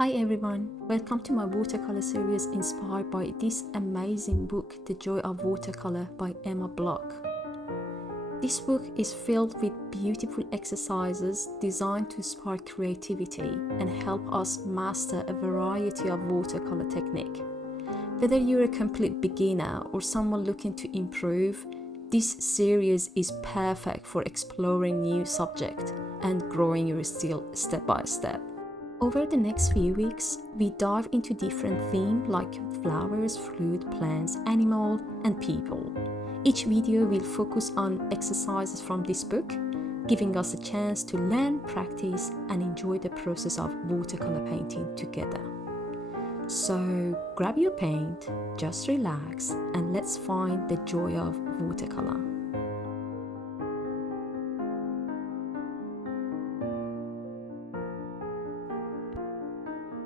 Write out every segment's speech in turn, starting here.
Hi everyone, welcome to my watercolor series inspired by this amazing book, The Joy of Watercolor by Emma Block. This book is filled with beautiful exercises designed to spark creativity and help us master a variety of watercolor technique. Whether you're a complete beginner or someone looking to improve, this series is perfect for exploring new subjects and growing your skill step by step. Over the next few weeks, we dive into different themes like flowers, fruit, plants, animal, and people. Each video will focus on exercises from this book, giving us a chance to learn, practice, and enjoy the process of watercolor painting together. So grab your paint, just relax, and let's find the joy of watercolor.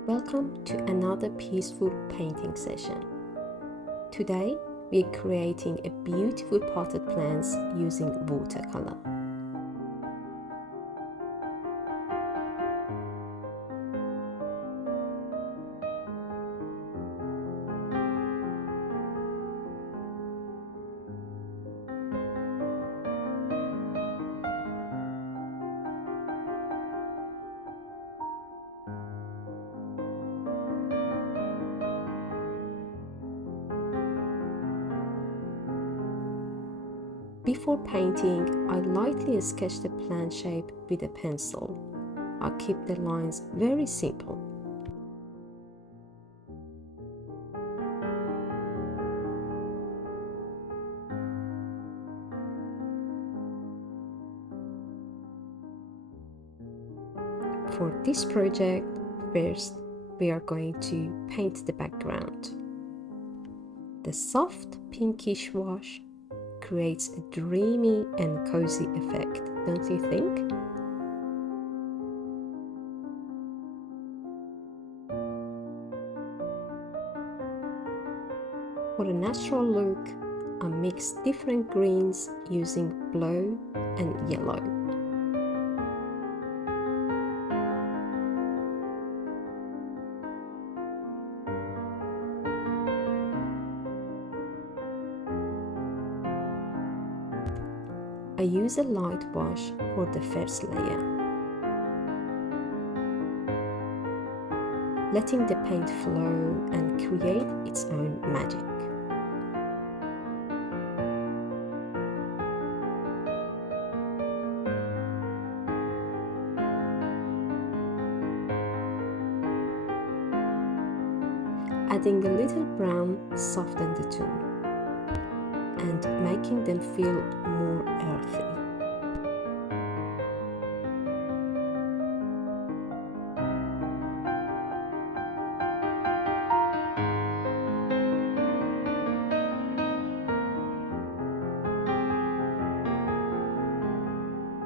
Welcome to another peaceful painting session. Today, we're creating a beautiful potted plants using watercolor. Before painting, I lightly sketch the plant shape with a pencil. I keep the lines very simple. For this project, first we are going to paint the background. The soft pinkish wash creates a dreamy and cozy effect, don't you think? For a natural look, I mix different greens using blue and yellow. I use a light wash for the first layer, letting the paint flow and create its own magic. Adding a little brown softens the tone and making them feel more earthy.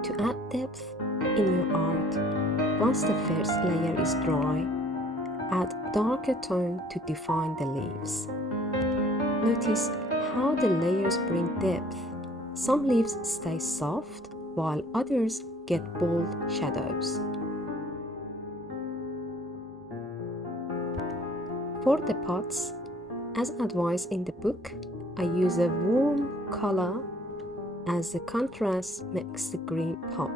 To add depth in your art, once the first layer is dry, add darker tone to define the leaves. Notice how the layers bring depth. Some leaves stay soft, while others get bold shadows. For the pots, as advised in the book, I use a warm color as the contrast makes the green pop.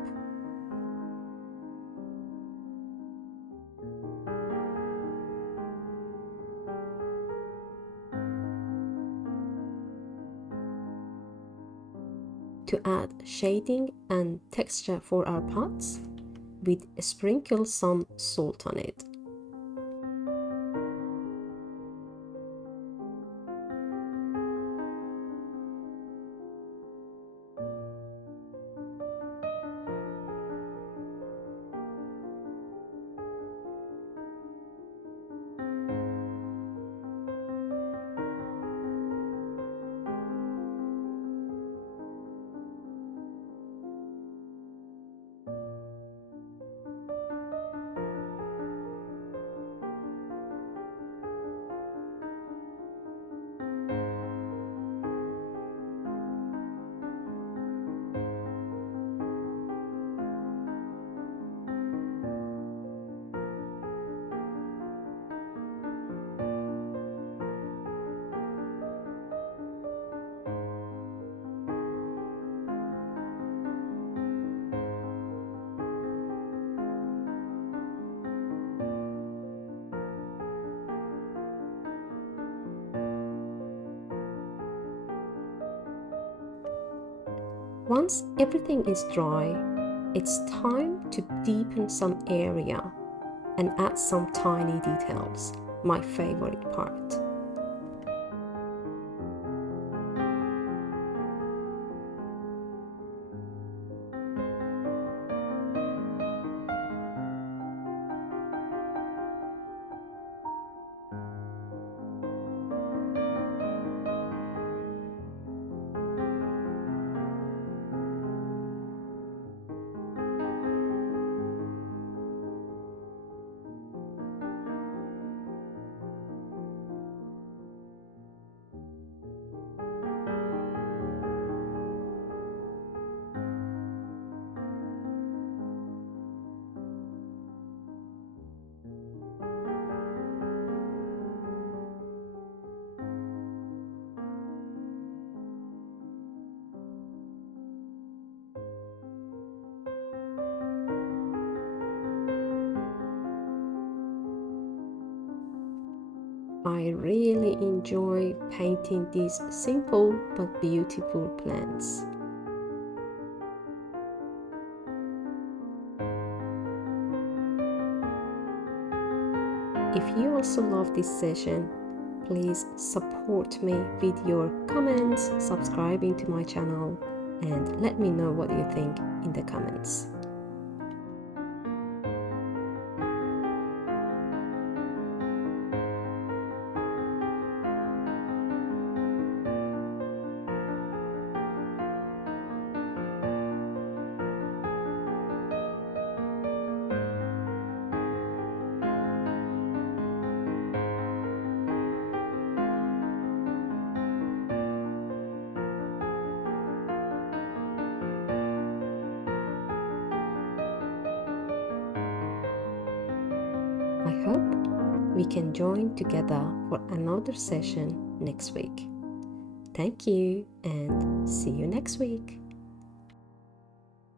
To add shading and texture for our pots, we sprinkle some salt on it. Once everything is dry, it's time to deepen some area and add some tiny details, my favorite part. I really enjoy painting these simple but beautiful plants. If you also love this session, please support me with your comments, subscribing to my channel, and let me know what you think in the comments. I hope we can join together for another session next week. Thank you and see you next week.